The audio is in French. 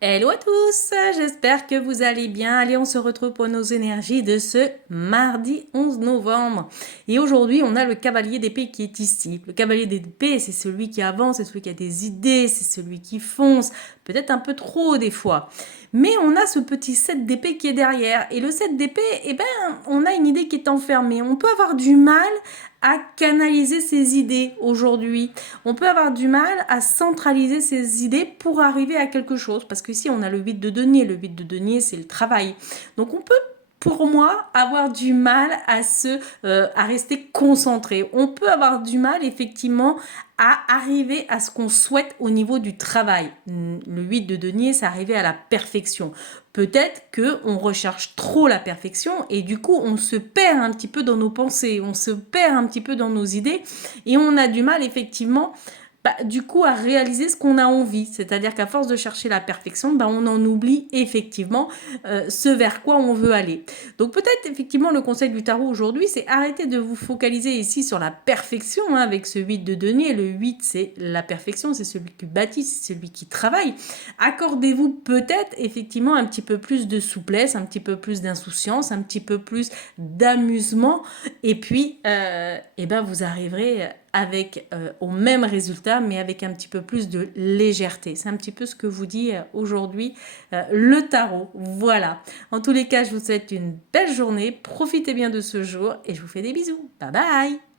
Hello à tous, j'espère que vous allez bien. Allez, on se retrouve pour nos énergies de ce mardi 11 novembre. Et aujourd'hui, on a le cavalier d'épée qui est ici. Le cavalier d'épée, c'est celui qui avance, c'est celui qui a des idées, c'est celui qui fonce, peut-être un peu trop des fois. Mais on a ce petit 7 d'épée qui est derrière. Et le 7 d'épée, eh ben, on a une idée qui est enfermée. On peut avoir du mal à canaliser ses idées aujourd'hui. On peut avoir du mal à centraliser ses idées pour arriver à quelque chose. Parce que ici, on a le 8 de denier. Le 8 de denier, c'est le travail. Donc, on peut, pour moi, avoir du mal à rester concentré. On peut avoir du mal, effectivement, à arriver à ce qu'on souhaite au niveau du travail. Le 8 de denier, c'est arriver à la perfection. Peut-être qu'on recherche trop la perfection et du coup, on se perd un petit peu dans nos pensées, on se perd un petit peu dans nos idées et on a du mal, effectivement, du coup, à réaliser ce qu'on a envie. C'est-à-dire qu'à force de chercher la perfection, on en oublie effectivement ce vers quoi on veut aller. Donc peut-être effectivement le conseil du tarot aujourd'hui, c'est arrêter de vous focaliser ici sur la perfection avec ce 8 de denier. Le 8, c'est la perfection, c'est celui qui bâtit, c'est celui qui travaille. Accordez-vous peut-être effectivement un petit peu plus de souplesse, un petit peu plus d'insouciance, un petit peu plus d'amusement et puis vous arriverez avec au même résultat, mais avec un petit peu plus de légèreté. C'est un petit peu ce que vous dit aujourd'hui le tarot. Voilà. En tous les cas, je vous souhaite une belle journée. Profitez bien de ce jour et je vous fais des bisous. Bye bye.